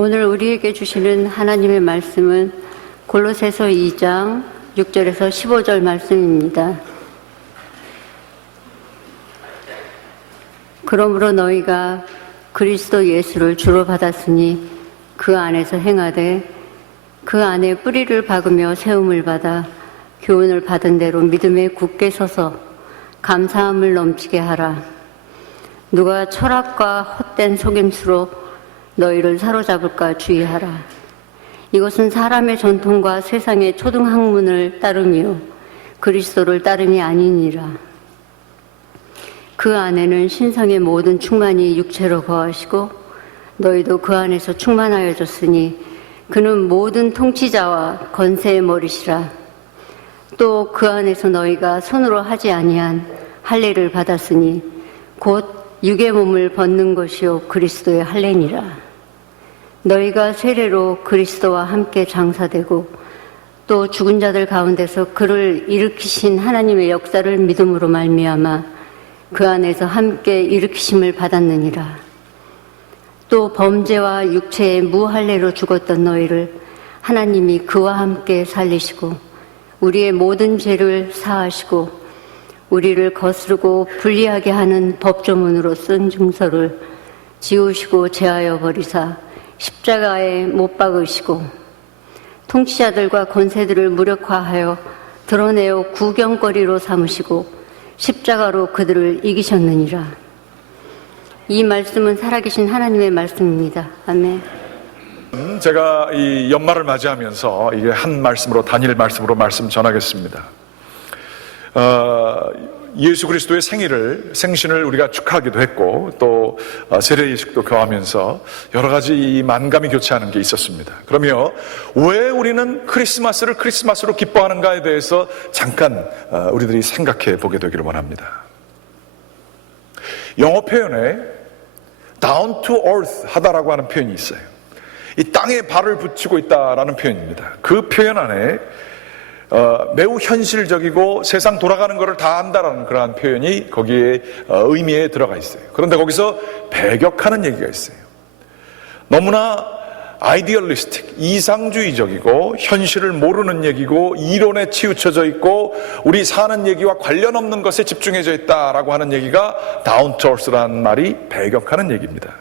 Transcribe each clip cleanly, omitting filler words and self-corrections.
오늘 우리에게 주시는 하나님의 말씀은 골로새서 2장 6절에서 15절 말씀입니다. 그러므로 너희가 그리스도 예수를 주로 받았으니 그 안에서 행하되 그 안에 뿌리를 박으며 세움을 받아 교훈을 받은 대로 믿음에 굳게 서서 감사함을 넘치게 하라. 누가 철학과 헛된 속임수로 너희를 사로잡을까 주의하라. 이것은 사람의 전통과 세상의 초등학문을 따름이요 그리스도를 따름이 아니니라. 그 안에는 신성의 모든 충만이 육체로 거하시고 너희도 그 안에서 충만하여졌으니 그는 모든 통치자와 권세의 머리시라. 또 그 안에서 너희가 손으로 하지 아니한 할례를 받았으니 곧 육의 몸을 벗는 것이요 그리스도의 할례니라. 너희가 세례로 그리스도와 함께 장사되고 또 죽은 자들 가운데서 그를 일으키신 하나님의 역사를 믿음으로 말미암아 그 안에서 함께 일으키심을 받았느니라. 또 범죄와 육체의 무할례로 죽었던 너희를 하나님이 그와 함께 살리시고 우리의 모든 죄를 사하시고 우리를 거스르고 불리하게 하는 법조문으로 쓴 증서를 지우시고 제하여 버리사 십자가에 못 박으시고 통치자들과 권세들을 무력화하여 드러내어 구경거리로 삼으시고 십자가로 그들을 이기셨느니라. 이 말씀은 살아계신 하나님의 말씀입니다. 아멘. 제가 이 연말을 맞이하면서 이게 한 말씀으로 단일 말씀으로 말씀 전하겠습니다. 예수 그리스도의 생신을 우리가 축하하기도 했고 또 세례 예식도 교하면서 여러 가지 이 만감이 교차하는 게 있었습니다. 그러며 왜 우리는 크리스마스를 크리스마스로 기뻐하는가에 대해서 잠깐 우리들이 생각해 보게 되기를 원합니다. 영어 표현에 down to earth 하다라고 하는 표현이 있어요. 이 땅에 발을 붙이고 있다라는 표현입니다. 그 표현 안에 매우 현실적이고 세상 돌아가는 것을 다 안다라는 그러한 표현이 거기에 의미에 들어가 있어요. 그런데 거기서 배격하는 얘기가 있어요. 너무나 아이디얼리스틱, 이상주의적이고 현실을 모르는 얘기고 이론에 치우쳐져 있고 우리 사는 얘기와 관련 없는 것에 집중해져 있다라고 하는 얘기가 down to earth라는 말이 배격하는 얘기입니다.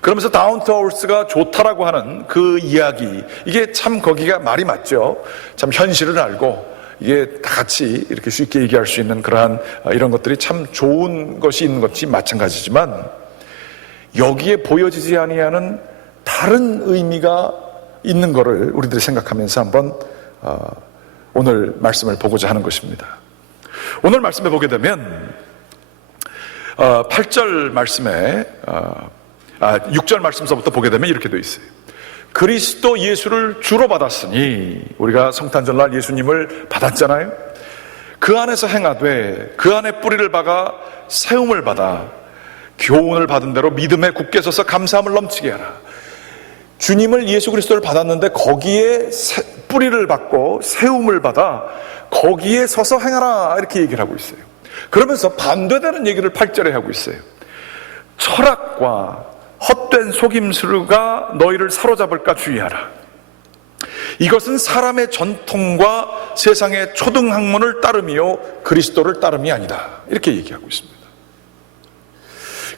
그러면서 다운 투 어스가 좋다라고 하는 그 이야기, 이게 참 거기가 말이 맞죠. 참 현실을 알고 이게 다 같이 이렇게 쉽게 얘기할 수 있는 그러한 이런 것들이 참 좋은 것이 있는 것이 마찬가지지만 여기에 보여지지 아니하는 다른 의미가 있는 것을 우리들이 생각하면서 한번 오늘 말씀을 보고자 하는 것입니다. 오늘 말씀에 보게 되면 8절 말씀에 6절 말씀서부터 보게 되면 이렇게 되어 있어요. 그리스도 예수를 주로 받았으니, 우리가 성탄절날 예수님을 받았잖아요. 그 안에서 행하되 그 안에 뿌리를 박아 세움을 받아 교훈을 받은 대로 믿음에 굳게 서서 감사함을 넘치게 하라. 주님을 예수 그리스도를 받았는데 거기에 뿌리를 박고 세움을 받아 거기에 서서 행하라, 이렇게 얘기를 하고 있어요. 그러면서 반대되는 얘기를 8절에 하고 있어요. 철학과 헛된 속임수가 너희를 사로잡을까 주의하라. 이것은 사람의 전통과 세상의 초등학문을 따름이요 그리스도를 따름이 아니다, 이렇게 얘기하고 있습니다.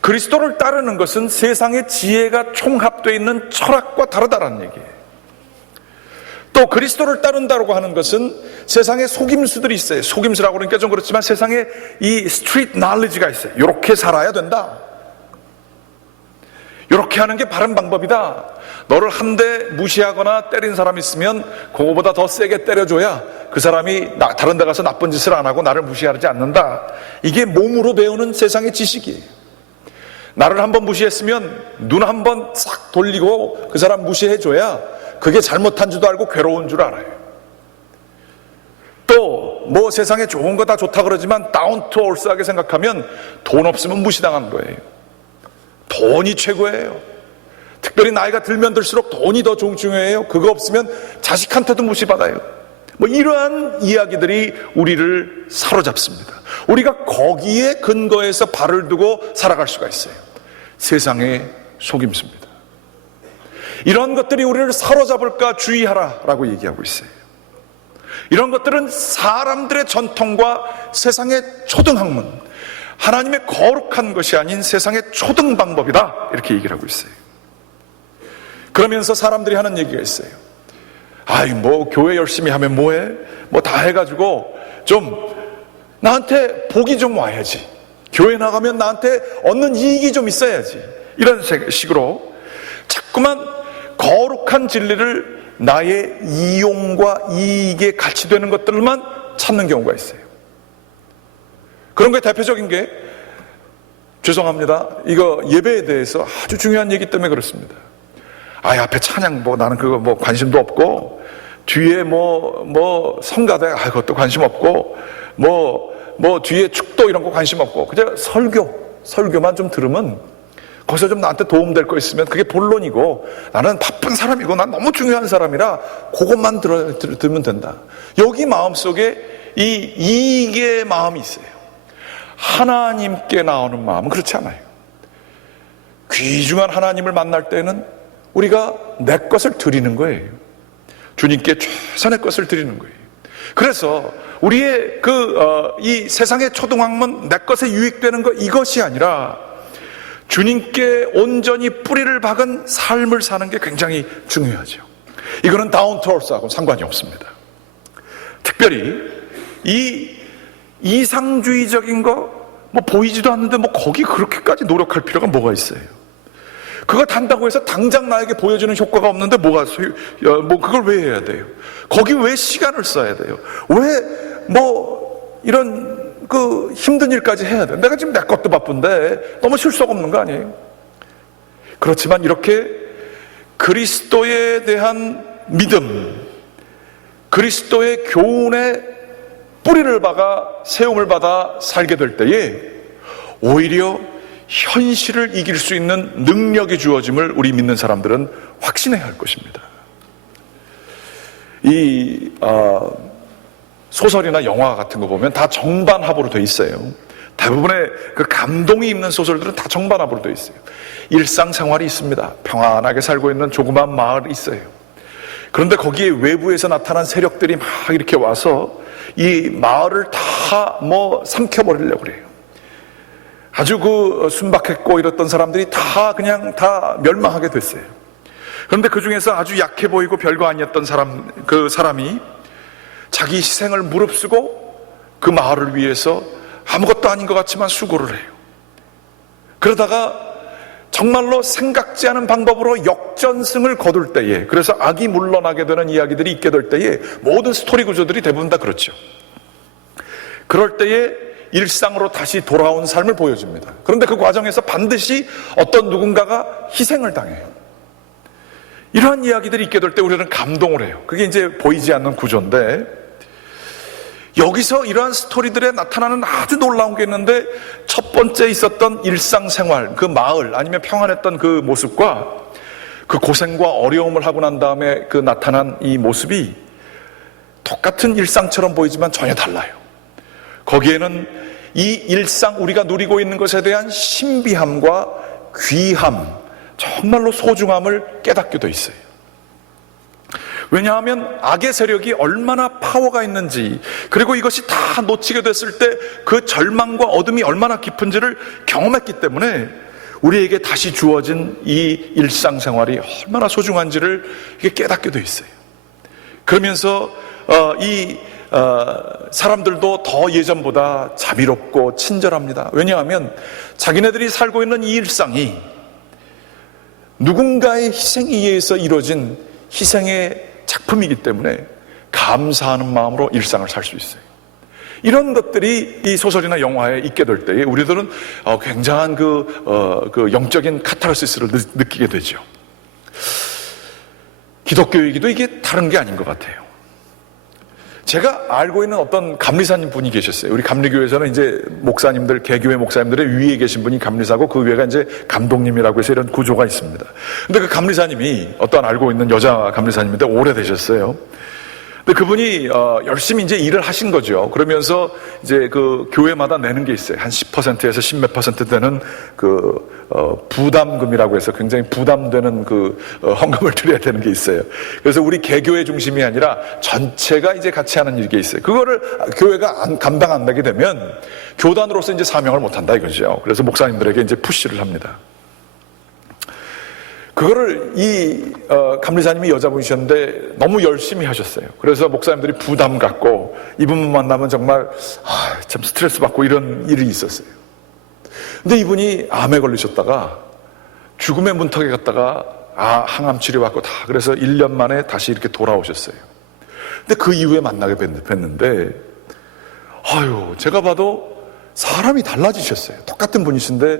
그리스도를 따르는 것은 세상의 지혜가 총합되어 있는 철학과 다르다라는 얘기예요. 또 그리스도를 따른다고 하는 것은 세상에 속임수들이 있어요. 속임수라고 그러니까 좀 그렇지만 세상에 이 스트리트 날리지가 있어요. 이렇게 살아야 된다, 이렇게 하는 게 바른 방법이다, 너를 한 대 무시하거나 때린 사람이 있으면 그거보다 더 세게 때려줘야 그 사람이 다른 데 가서 나쁜 짓을 안 하고 나를 무시하지 않는다. 이게 몸으로 배우는 세상의 지식이에요. 나를 한번 무시했으면 눈 한번 싹 돌리고 그 사람 무시해줘야 그게 잘못한 줄도 알고 괴로운 줄 알아요. 또 뭐 세상에 좋은 거 다 좋다 그러지만 다운 투 얼스하게 생각하면 돈 없으면 무시당한 거예요. 돈이 최고예요. 특별히 나이가 들면 들수록 돈이 더 중요해요. 그거 없으면 자식한테도 무시받아요. 뭐 이러한 이야기들이 우리를 사로잡습니다. 우리가 거기에 근거해서 발을 두고 살아갈 수가 있어요. 세상의 속임수입니다. 이런 것들이 우리를 사로잡을까 주의하라라고 얘기하고 있어요. 이런 것들은 사람들의 전통과 세상의 초등학문, 하나님의 거룩한 것이 아닌 세상의 초등 방법이다, 이렇게 얘기를 하고 있어요. 그러면서 사람들이 하는 얘기가 있어요. 아이, 뭐 교회 열심히 하면 뭐해? 뭐 다 해가지고 좀 나한테 복이 좀 와야지, 교회 나가면 나한테 얻는 이익이 좀 있어야지, 이런 식으로 자꾸만 거룩한 진리를 나의 이용과 이익에 같이 되는 것들만 찾는 경우가 있어요. 그런 게 대표적인 게, 죄송합니다, 이거 예배에 대해서 아주 중요한 얘기 때문에 그렇습니다. 앞에 찬양 뭐 나는 그거 뭐 관심도 없고, 뒤에 뭐 성가대 그것도 관심 없고, 뭐 뒤에 축도 이런 거 관심 없고, 그저 설교만 좀 들으면 거기서 좀 나한테 도움될 거 있으면 그게 본론이고, 나는 바쁜 사람이고 난 너무 중요한 사람이라 그것만 들으면 된다. 여기 마음속에 이 이익의 마음이 있어요. 하나님께 나오는 마음은 그렇지 않아요. 귀중한 하나님을 만날 때는 우리가 내 것을 드리는 거예요. 주님께 최선의 것을 드리는 거예요. 그래서 우리의 이 세상의 초등학문, 내 것에 유익되는 것, 이것이 아니라 주님께 온전히 뿌리를 박은 삶을 사는 게 굉장히 중요하죠. 이거는 다운 투 얼스하고 상관이 없습니다. 특별히 이 이상주의적인 거 뭐 보이지도 않는데 뭐 거기 그렇게까지 노력할 필요가 뭐가 있어요? 그거 단다고 해서 당장 나에게 보여주는 효과가 없는데 뭐 그걸 왜 해야 돼요? 거기 왜 시간을 써야 돼요? 왜 뭐 이런 힘든 일까지 해야 돼요? 내가 지금 내 것도 바쁜데 너무 실속 없는 거 아니에요? 그렇지만 이렇게 그리스도에 대한 믿음, 그리스도의 교훈에 뿌리를 박아 세움을 받아 살게 될 때에 오히려 현실을 이길 수 있는 능력이 주어짐을 우리 믿는 사람들은 확신해야 할 것입니다. 이 소설이나 영화 같은 거 보면 다 정반합으로 돼 있어요. 대부분의 그 감동이 있는 소설들은 다 정반합으로 돼 있어요. 일상생활이 있습니다. 평안하게 살고 있는 조그만 마을이 있어요. 그런데 거기에 외부에서 나타난 세력들이 막 이렇게 와서 이 마을을 다 삼켜버리려고 그래요. 아주 순박했고 이랬던 사람들이 다 멸망하게 됐어요. 그런데 그 중에서 아주 약해 보이고 별거 아니었던 사람이 자기 희생을 무릅쓰고 그 마을을 위해서 아무것도 아닌 것 같지만 수고를 해요. 그러다가 정말로 생각지 않은 방법으로 역전승을 거둘 때에, 그래서 악이 물러나게 되는 이야기들이 있게 될 때에 모든 스토리 구조들이 대부분 다 그렇죠. 그럴 때에 일상으로 다시 돌아온 삶을 보여줍니다. 그런데 그 과정에서 반드시 어떤 누군가가 희생을 당해요. 이러한 이야기들이 있게 될 때 우리는 감동을 해요. 그게 이제 보이지 않는 구조인데, 여기서 이러한 스토리들에 나타나는 아주 놀라운 게 있는데, 첫 번째 있었던 일상생활, 그 마을 아니면 평안했던 그 모습과 그 고생과 어려움을 하고 난 다음에 나타난 이 모습이 똑같은 일상처럼 보이지만 전혀 달라요. 거기에는 이 일상, 우리가 누리고 있는 것에 대한 신비함과 귀함, 정말로 소중함을 깨닫게 돼 있어요. 왜냐하면 악의 세력이 얼마나 파워가 있는지, 그리고 이것이 다 놓치게 됐을 때 그 절망과 어둠이 얼마나 깊은지를 경험했기 때문에 우리에게 다시 주어진 이 일상생활이 얼마나 소중한지를 깨닫게 돼 있어요. 그러면서 사람들도 더 예전보다 자비롭고 친절합니다. 왜냐하면 자기네들이 살고 있는 이 일상이 누군가의 희생에 의해서 이루어진 희생의 작품이기 때문에 감사하는 마음으로 일상을 살 수 있어요. 이런 것들이 이 소설이나 영화에 있게 될 때에 우리들은 굉장한 영적인 카타르시스를 느끼게 되죠. 기독교 얘기도 이게 다른 게 아닌 것 같아요. 제가 알고 있는 어떤 감리사님 분이 계셨어요. 우리 감리교회에서는 이제 목사님들, 개교회 목사님들의 위에 계신 분이 감리사고 그 위에가 이제 감독님이라고 해서 이런 구조가 있습니다. 근데 그 감리사님이 어떤 알고 있는 여자 감리사님인데 오래되셨어요. 근데 그분이 열심히 이제 일을 하신 거죠. 그러면서 이제 그 교회마다 내는 게 있어요. 한 10%에서 10몇 % 되는 부담금이라고 해서 굉장히 부담되는 헌금을 드려야 되는 게 있어요. 그래서 우리 개교회 중심이 아니라 전체가 이제 같이 하는 일이 있어요. 그거를 교회가 감당 안 하게 되면 교단으로서 이제 사명을 못 한다 이거죠. 그래서 목사님들에게 이제 푸시를 합니다. 그거를 감리사님이 여자분이셨는데 너무 열심히 하셨어요. 그래서 목사님들이 부담 갖고 이분 만나면 정말 참 스트레스 받고 이런 일이 있었어요. 근데 이분이 암에 걸리셨다가 죽음의 문턱에 갔다가 항암 치료받고 다 그래서 1년 만에 다시 이렇게 돌아오셨어요. 근데 그 이후에 만나게 뵀는데 제가 봐도 사람이 달라지셨어요. 똑같은 분이신데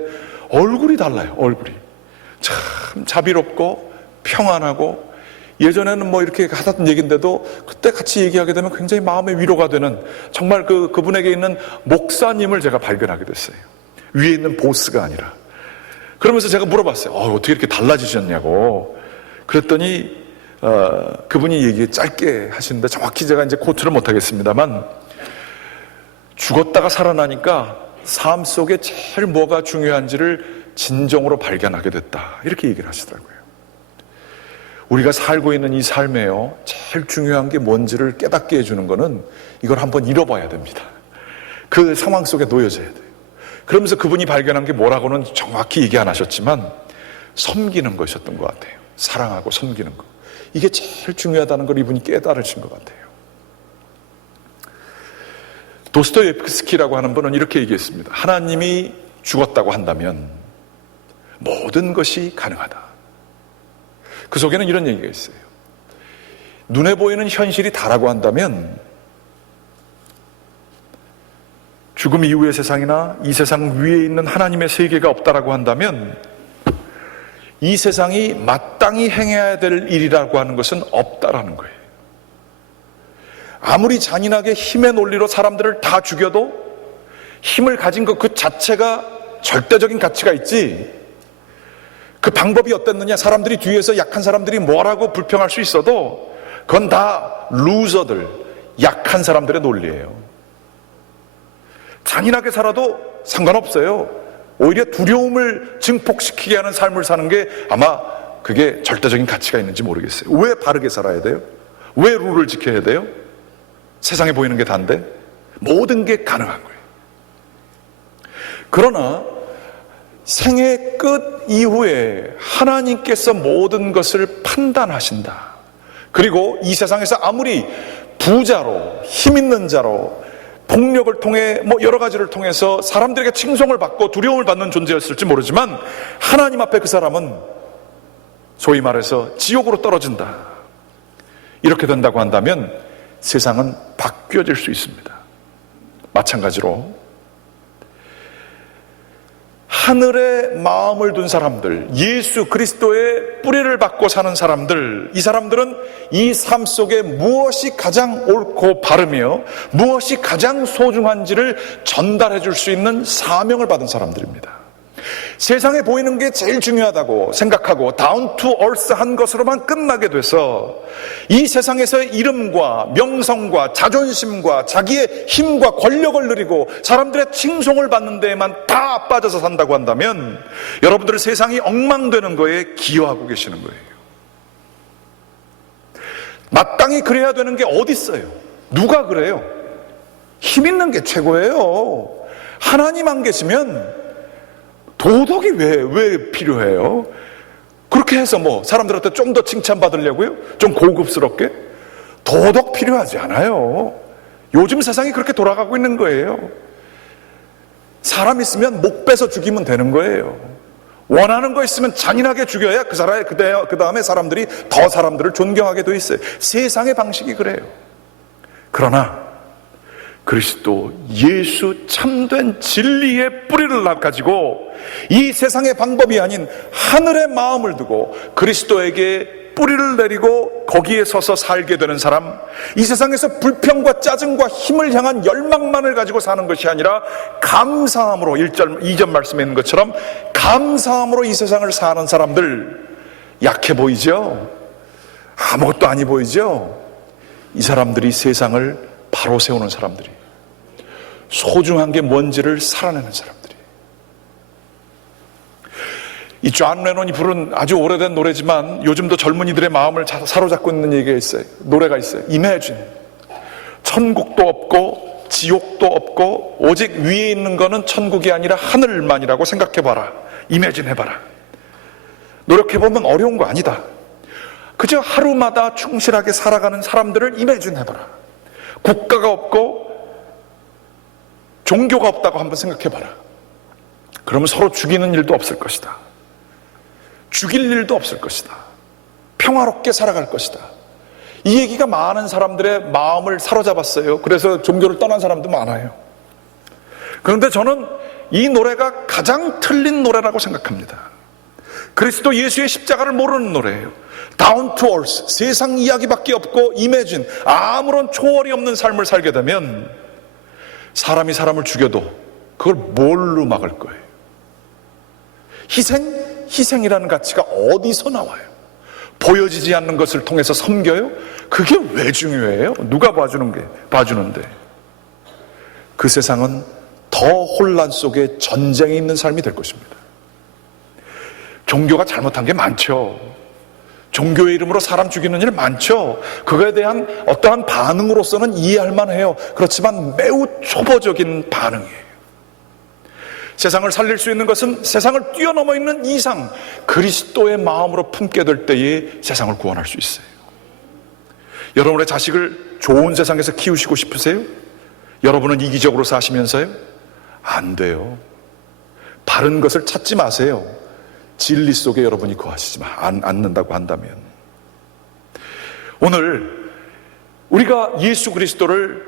얼굴이 달라요. 얼굴이 참 자비롭고 평안하고, 예전에는 뭐 이렇게 하던 얘기인데도 그때 같이 얘기하게 되면 굉장히 마음의 위로가 되는, 정말 그분에게 있는 목사님을 제가 발견하게 됐어요. 위에 있는 보스가 아니라. 그러면서 제가 물어봤어요. 어떻게 이렇게 달라지셨냐고. 그랬더니 그분이 얘기 짧게 하시는데 정확히 제가 이제 코트를 못 하겠습니다만, 죽었다가 살아나니까 삶 속에 제일 뭐가 중요한지를 진정으로 발견하게 됐다, 이렇게 얘기를 하시더라고요. 우리가 살고 있는 이 삶에요, 제일 중요한 게 뭔지를 깨닫게 해주는 거는 이걸 한번 잃어봐야 됩니다. 그 상황 속에 놓여져야 돼요. 그러면서 그분이 발견한 게 뭐라고는 정확히 얘기 안 하셨지만 섬기는 것이었던 것 같아요. 사랑하고 섬기는 것, 이게 제일 중요하다는 걸 이분이 깨달으신 것 같아요. 도스토옙스키라고 하는 분은 이렇게 얘기했습니다. 하나님이 죽었다고 한다면 모든 것이 가능하다. 그 속에는 이런 얘기가 있어요. 눈에 보이는 현실이 다라고 한다면 죽음 이후의 세상이나 이 세상 위에 있는 하나님의 세계가 없다라고 한다면 이 세상이 마땅히 행해야 될 일이라고 하는 것은 없다라는 거예요. 아무리 잔인하게 힘의 논리로 사람들을 다 죽여도 힘을 가진 것 그 자체가 절대적인 가치가 있지, 그 방법이 어땠느냐, 사람들이 뒤에서 약한 사람들이 뭐라고 불평할 수 있어도 그건 다 루저들, 약한 사람들의 논리예요. 잔인하게 살아도 상관없어요. 오히려 두려움을 증폭시키게 하는 삶을 사는 게 아마 그게 절대적인 가치가 있는지 모르겠어요. 왜 바르게 살아야 돼요? 왜 룰을 지켜야 돼요? 세상에 보이는 게 단데 모든 게 가능한 거예요. 그러나 생애 끝 이후에 하나님께서 모든 것을 판단하신다. 그리고 이 세상에서 아무리 부자로, 힘 있는 자로, 폭력을 통해 여러 가지를 통해서 사람들에게 칭송을 받고 두려움을 받는 존재였을지 모르지만 하나님 앞에 그 사람은 소위 말해서 지옥으로 떨어진다. 이렇게 된다고 한다면 세상은 바뀌어질 수 있습니다. 마찬가지로 하늘에 마음을 둔 사람들, 예수 그리스도의 뿌리를 받고 사는 사람들, 이 사람들은 이 삶 속에 무엇이 가장 옳고 바르며 무엇이 가장 소중한지를 전달해 줄 수 있는 사명을 받은 사람들입니다. 세상에 보이는 게 제일 중요하다고 생각하고 다운 투 얼스 한 것으로만 끝나게 돼서 이 세상에서의 이름과 명성과 자존심과 자기의 힘과 권력을 누리고 사람들의 칭송을 받는 데에만 다 빠져서 산다고 한다면 여러분들은 세상이 엉망되는 거에 기여하고 계시는 거예요. 마땅히 그래야 되는 게 어디 있어요? 누가 그래요? 힘 있는 게 최고예요. 하나님 안 계시면 도덕이 왜 필요해요? 그렇게 해서 사람들한테 좀 더 칭찬받으려고요? 좀 고급스럽게? 도덕 필요하지 않아요. 요즘 세상이 그렇게 돌아가고 있는 거예요. 사람 있으면 목 빼서 죽이면 되는 거예요. 원하는 거 있으면 잔인하게 죽여야 그 다음에 사람들이 더 사람들을 존경하게 돼 있어요. 세상의 방식이 그래요. 그러나 그리스도 예수 참된 진리의 뿌리를 가지고 이 세상의 방법이 아닌 하늘의 마음을 두고 그리스도에게 뿌리를 내리고 거기에 서서 살게 되는 사람, 이 세상에서 불평과 짜증과 힘을 향한 열망만을 가지고 사는 것이 아니라 감사함으로 2절 말씀에 있는 것처럼 감사함으로 이 세상을 사는 사람들, 약해 보이죠? 아무것도 아니 보이죠? 이 사람들이 세상을 바로 세우는 사람들이, 소중한 게 뭔지를 살아내는 사람들이. 이 존 레논이 부른 아주 오래된 노래지만 요즘도 젊은이들의 마음을 사로잡고 있는 얘기가 있어요. 노래가 있어요. Imagine. 천국도 없고 지옥도 없고 오직 위에 있는 거는 천국이 아니라 하늘만이라고 생각해봐라. Imagine 해봐라. 노력해보면 어려운 거 아니다. 그저 하루마다 충실하게 살아가는 사람들을 Imagine 해봐라. 국가가 없고 종교가 없다고 한번 생각해봐라. 그러면 서로 죽이는 일도 없을 것이다. 죽일 일도 없을 것이다. 평화롭게 살아갈 것이다. 이 얘기가 많은 사람들의 마음을 사로잡았어요. 그래서 종교를 떠난 사람도 많아요. 그런데 저는 이 노래가 가장 틀린 노래라고 생각합니다. 그리스도 예수의 십자가를 모르는 노래예요. Down to earth, 세상 이야기밖에 없고 imagine, 아무런 초월이 없는 삶을 살게 되면 사람이 사람을 죽여도 그걸 뭘로 막을 거예요? 희생이라는 가치가 어디서 나와요? 보여지지 않는 것을 통해서 섬겨요? 그게 왜 중요해요? 누가 봐주는데? 그 세상은 더 혼란 속에 전쟁에 있는 삶이 될 것입니다. 종교가 잘못한 게 많죠. 종교의 이름으로 사람 죽이는 일 많죠. 그거에 대한 어떠한 반응으로서는 이해할 만해요. 그렇지만 매우 초보적인 반응이에요. 세상을 살릴 수 있는 것은 세상을 뛰어넘어 있는 이상 그리스도의 마음으로 품게 될 때에 세상을 구원할 수 있어요. 여러분의 자식을 좋은 세상에서 키우시고 싶으세요? 여러분은 이기적으로 사시면서요? 안 돼요. 바른 것을 찾지 마세요. 진리 속에 여러분이 거하시지 않는다고 한다면. 오늘 우리가 예수 그리스도를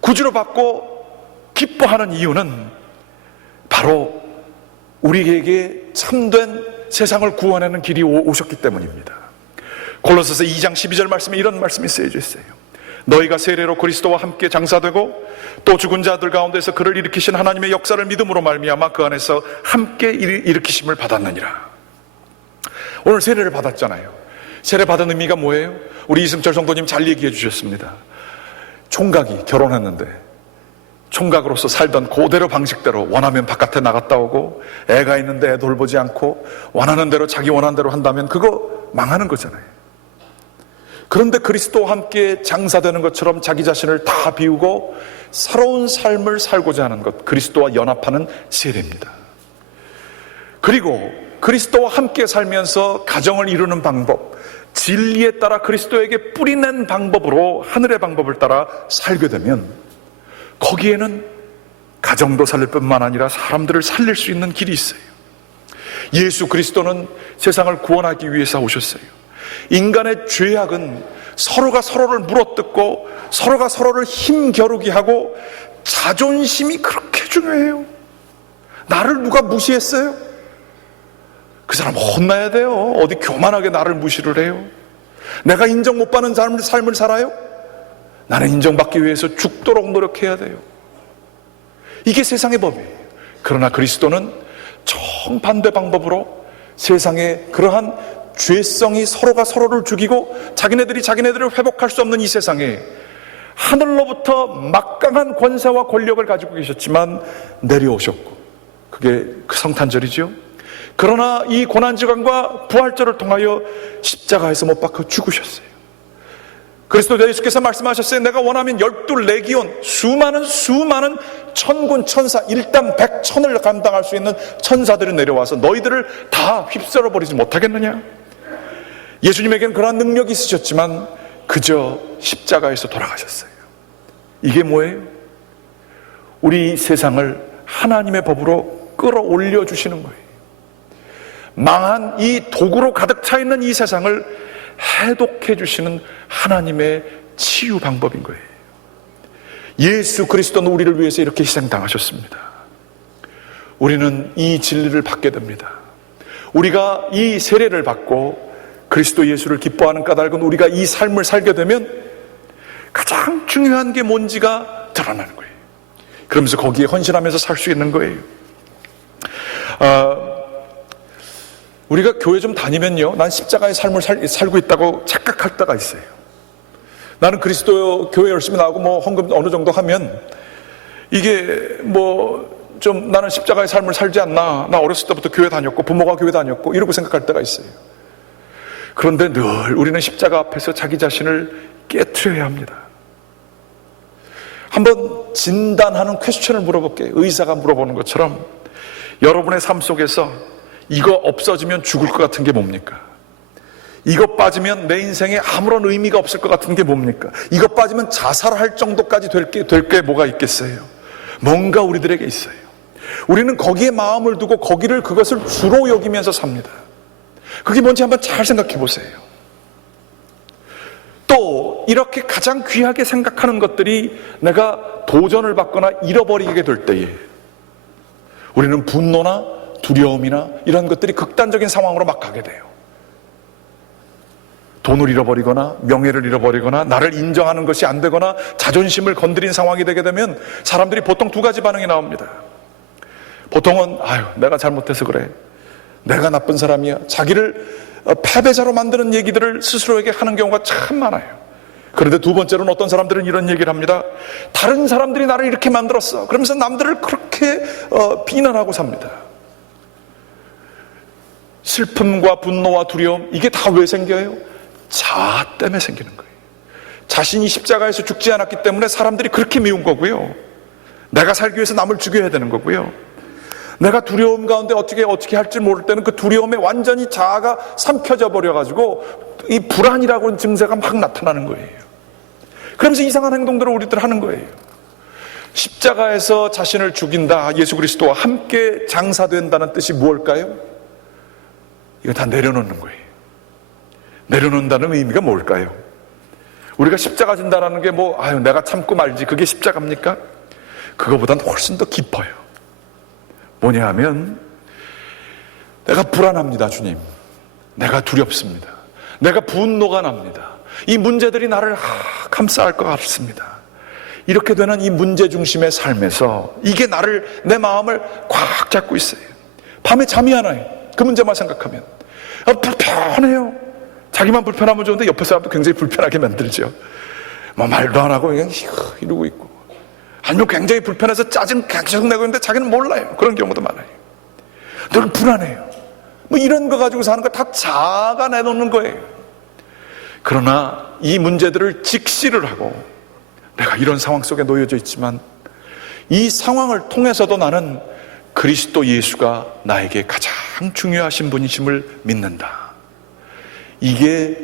구주로 받고 기뻐하는 이유는 바로 우리에게 참된 세상을 구원하는 길이 오셨기 때문입니다. 골로새서 2장 12절 말씀에 이런 말씀이 쓰여져 있어요. 너희가 세례로 그리스도와 함께 장사되고 또 죽은 자들 가운데서 그를 일으키신 하나님의 역사를 믿음으로 말미암아 그 안에서 함께 일으키심을 받았느니라. 오늘 세례를 받았잖아요. 세례 받은 의미가 뭐예요? 우리 이승철 성도님 잘 얘기해 주셨습니다. 총각이 결혼했는데 총각으로서 살던 그대로 방식대로 원하면 바깥에 나갔다 오고 애가 있는데 애 돌보지 않고 원하는 대로 자기 원하는 대로 한다면 그거 망하는 거잖아요. 그런데 그리스도와 함께 장사되는 것처럼 자기 자신을 다 비우고 새로운 삶을 살고자 하는 것, 그리스도와 연합하는 세례입니다. 그리고 그리스도와 함께 살면서 가정을 이루는 방법, 진리에 따라 그리스도에게 뿌리낸 방법으로 하늘의 방법을 따라 살게 되면 거기에는 가정도 살릴 뿐만 아니라 사람들을 살릴 수 있는 길이 있어요. 예수 그리스도는 세상을 구원하기 위해서 오셨어요. 인간의 죄악은 서로가 서로를 물어뜯고 서로가 서로를 힘겨루게 하고 자존심이 그렇게 중요해요. 나를 누가 무시했어요? 그 사람 혼나야 돼요. 어디 교만하게 나를 무시를 해요? 내가 인정 못 받는 삶을 살아요? 나는 인정받기 위해서 죽도록 노력해야 돼요. 이게 세상의 법이에요. 그러나 그리스도는 정반대 방법으로 세상에 그러한 죄성이 서로가 서로를 죽이고 자기네들이 자기네들을 회복할 수 없는 이 세상에 하늘로부터 막강한 권세와 권력을 가지고 계셨지만 내려오셨고, 그게 그 성탄절이죠. 그러나 이 고난지감과 부활절을 통하여 십자가에서 못 박혀 죽으셨어요. 그리스도 예수께서 말씀하셨어요. 내가 원하면 12레기온, 수많은 천군 천사, 일당 백천을 감당할 수 있는 천사들이 내려와서 너희들을 다 휩쓸어 버리지 못하겠느냐? 예수님에게는 그러한 능력이 있으셨지만 그저 십자가에서 돌아가셨어요. 이게 뭐예요? 우리 세상을 하나님의 법으로 끌어올려 주시는 거예요. 망한 이 도구로 가득 차 있는 이 세상을 해독해 주시는 하나님의 치유 방법인 거예요. 예수 그리스도는 우리를 위해서 이렇게 희생당하셨습니다. 우리는 이 진리를 받게 됩니다. 우리가 이 세례를 받고 그리스도 예수를 기뻐하는 까닭은 우리가 이 삶을 살게 되면 가장 중요한 게 뭔지가 드러나는 거예요. 그러면서 거기에 헌신하면서 살 수 있는 거예요. 우리가 교회 좀 다니면요, 난 십자가의 삶을 살고 있다고 착각할 때가 있어요. 나는 그리스도 교회 열심히 나오고 뭐 헌금 어느 정도 하면 이게 뭐 좀 나는 십자가의 삶을 살지 않나, 나 어렸을 때부터 교회 다녔고 부모가 교회 다녔고 이러고 생각할 때가 있어요. 그런데 늘 우리는 십자가 앞에서 자기 자신을 깨트려야 합니다. 한번 진단하는 퀘스천을 물어볼게요. 의사가 물어보는 것처럼 여러분의 삶 속에서 이거 없어지면 죽을 것 같은 게 뭡니까? 이거 빠지면 내 인생에 아무런 의미가 없을 것 같은 게 뭡니까? 이거 빠지면 자살할 정도까지 될 게 뭐가 있겠어요? 뭔가 우리들에게 있어요. 우리는 거기에 마음을 두고 그것을 주로 여기면서 삽니다. 그게 뭔지 한번 잘 생각해 보세요. 또 이렇게 가장 귀하게 생각하는 것들이 내가 도전을 받거나 잃어버리게 될 때에 우리는 분노나 두려움이나 이런 것들이 극단적인 상황으로 막 가게 돼요. 돈을 잃어버리거나 명예를 잃어버리거나 나를 인정하는 것이 안 되거나 자존심을 건드린 상황이 되게 되면 사람들이 보통 두 가지 반응이 나옵니다. 보통은 내가 잘못해서 그래, 내가 나쁜 사람이야, 자기를 패배자로 만드는 얘기들을 스스로에게 하는 경우가 참 많아요. 그런데 두 번째로는 어떤 사람들은 이런 얘기를 합니다. 다른 사람들이 나를 이렇게 만들었어, 그러면서 남들을 그렇게 비난하고 삽니다. 슬픔과 분노와 두려움, 이게 다 왜 생겨요? 자아 때문에 생기는 거예요. 자신이 십자가에서 죽지 않았기 때문에 사람들이 그렇게 미운 거고요. 내가 살기 위해서 남을 죽여야 되는 거고요. 내가 두려움 가운데 어떻게 할지 모를 때는 그 두려움에 완전히 자아가 삼켜져 버려가지고 이 불안이라고 하는 증세가 막 나타나는 거예요. 그러면서 이상한 행동들을 우리들 하는 거예요. 십자가에서 자신을 죽인다, 예수 그리스도와 함께 장사된다는 뜻이 무엇일까요? 이거 다 내려놓는 거예요. 내려놓는다는 의미가 뭘까요? 우리가 십자가 진다라는 게 내가 참고 말지, 그게 십자가입니까? 그거보다는 훨씬 더 깊어요. 뭐냐 하면, 내가 불안합니다, 주님. 내가 두렵습니다. 내가 분노가 납니다. 이 문제들이 나를 감싸할 것 같습니다. 이렇게 되는 이 문제 중심의 삶에서 이게 내 마음을 꽉 잡고 있어요. 밤에 잠이 안 와요. 그 문제만 생각하면. 불편해요. 자기만 불편하면 좋은데 옆에 사람도 굉장히 불편하게 만들죠. 말도 안 하고 그냥 이러고 있고, 아니면 굉장히 불편해서 짜증 계속 내고 있는데 자기는 몰라요. 그런 경우도 많아요. 늘 불안해요. 이런 거 가지고 사는 거 다 자아가 내놓는 거예요. 그러나 이 문제들을 직시를 하고, 내가 이런 상황 속에 놓여져 있지만 이 상황을 통해서도 나는 그리스도 예수가 나에게 가장 중요하신 분이심을 믿는다. 이게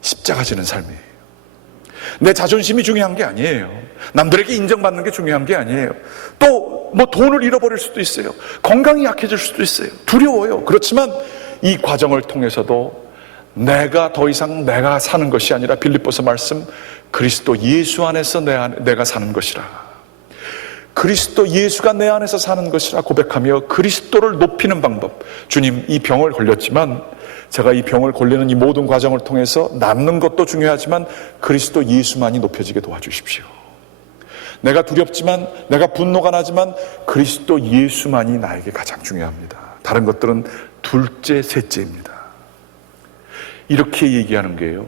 십자가 지는 삶이에요. 내 자존심이 중요한 게 아니에요. 남들에게 인정받는 게 중요한 게 아니에요. 또 돈을 잃어버릴 수도 있어요. 건강이 약해질 수도 있어요. 두려워요. 그렇지만 이 과정을 통해서도 내가 더 이상 내가 사는 것이 아니라 빌립보서 말씀, 그리스도 예수 안에서 내가 사는 것이라, 그리스도 예수가 내 안에서 사는 것이라 고백하며 그리스도를 높이는 방법. 주님, 이 병을 걸렸지만 제가 이 병을 걸리는 이 모든 과정을 통해서 남는 것도 중요하지만 그리스도 예수만이 높여지게 도와주십시오. 내가 두렵지만, 내가 분노가 나지만 그리스도 예수만이 나에게 가장 중요합니다. 다른 것들은 둘째, 셋째입니다. 이렇게 얘기하는 거예요.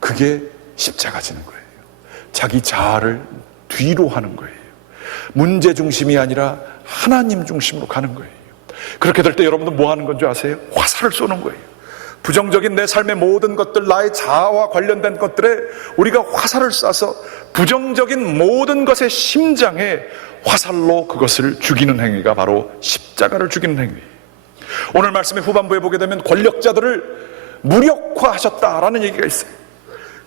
그게 십자가 지는 거예요. 자기 자아를 뒤로 하는 거예요. 문제 중심이 아니라 하나님 중심으로 가는 거예요. 그렇게 될 때 여러분들 뭐 하는 건 줄 아세요? 화살을 쏘는 거예요. 부정적인 내 삶의 모든 것들, 나의 자아와 관련된 것들에 우리가 화살을 쏴서 부정적인 모든 것의 심장에 화살로 그것을 죽이는 행위가 바로 십자가를 죽이는 행위예요. 오늘 말씀의 후반부에 보게 되면 권력자들을 무력화하셨다라는 얘기가 있어요.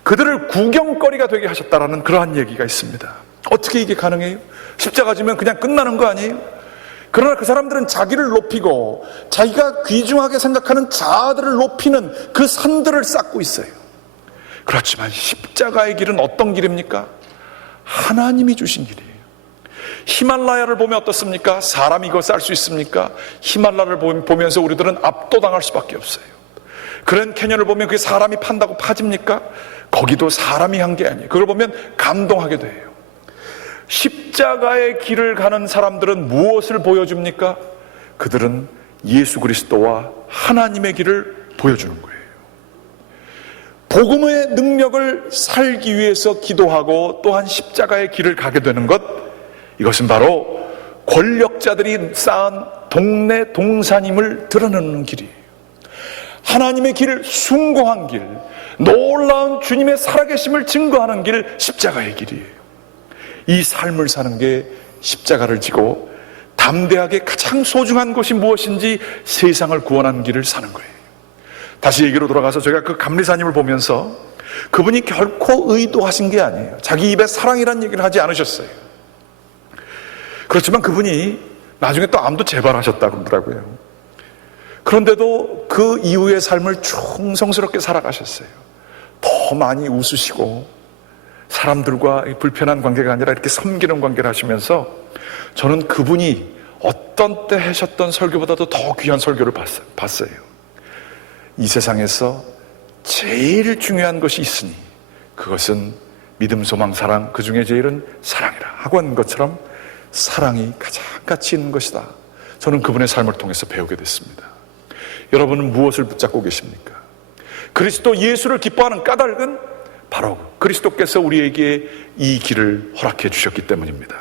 그들을 구경거리가 되게 하셨다라는 그러한 얘기가 있습니다. 어떻게 이게 가능해요? 십자가 지면 그냥 끝나는 거 아니에요? 그러나 그 사람들은 자기를 높이고 자기가 귀중하게 생각하는 자아들을 높이는 그 산들을 쌓고 있어요. 그렇지만 십자가의 길은 어떤 길입니까? 하나님이 주신 길이에요. 히말라야를 보면 어떻습니까? 사람이 이거 쌓을 수 있습니까? 히말라야를 보면서 우리들은 압도당할 수밖에 없어요. 그랜 캐년을 보면 그게 사람이 판다고 파집니까? 거기도 사람이 한 게 아니에요. 그걸 보면 감동하게 돼요. 십자가의 길을 가는 사람들은 무엇을 보여줍니까? 그들은 예수 그리스도와 하나님의 길을 보여주는 거예요. 복음의 능력을 살기 위해서 기도하고 또한 십자가의 길을 가게 되는 것, 이것은 바로 권력자들이 쌓은 동네 동산임을 드러내는 길이에요. 하나님의 길을 숭고한 길, 놀라운 주님의 살아계심을 증거하는 길, 십자가의 길이에요. 이 삶을 사는 게 십자가를 지고 담대하게 가장 소중한 것이 무엇인지 세상을 구원하는 길을 사는 거예요. 다시 얘기로 돌아가서 제가 그 감리사님을 보면서 그분이 결코 의도하신 게 아니에요. 자기 입에 사랑이라는 얘기를 하지 않으셨어요. 그렇지만 그분이 나중에 또 암도 재발하셨다고 그러더라고요. 그런데도 그 이후의 삶을 충성스럽게 살아가셨어요. 더 많이 웃으시고 사람들과 불편한 관계가 아니라 이렇게 섬기는 관계를 하시면서 저는 그분이 어떤 때 하셨던 설교보다도 더 귀한 설교를 봤어요. 이 세상에서 제일 중요한 것이 있으니 그것은 믿음, 소망, 사랑, 그 중에 제일은 사랑이라 하고 한 것처럼 사랑이 가장 가치 있는 것이다. 저는 그분의 삶을 통해서 배우게 됐습니다. 여러분은 무엇을 붙잡고 계십니까? 그리스도 예수를 기뻐하는 까닭은 바로 그리스도께서 우리에게 이 길을 허락해 주셨기 때문입니다.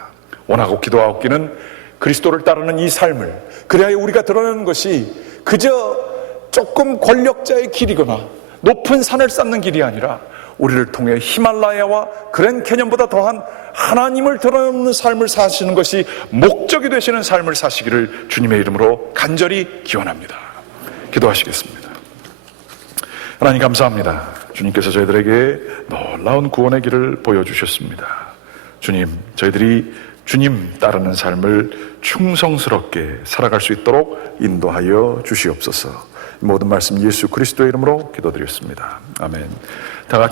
원하고 기도하옵기는 그리스도를 따르는 이 삶을, 그래야 우리가 드러내는 것이 그저 조금 권력자의 길이거나 높은 산을 쌓는 길이 아니라 우리를 통해 히말라야와 그랜 캐년보다 더한 하나님을 드러내는 삶을 사시는 것이 목적이 되시는 삶을 사시기를 주님의 이름으로 간절히 기원합니다. 기도하시겠습니다. 하나님 감사합니다. 주님께서 저희들에게 놀라운 구원의 길을 보여주셨습니다. 주님, 저희들이 주님 따르는 삶을 충성스럽게 살아갈 수 있도록 인도하여 주시옵소서. 모든 말씀 예수 그리스도의 이름으로 기도드렸습니다. 아멘. 다 같이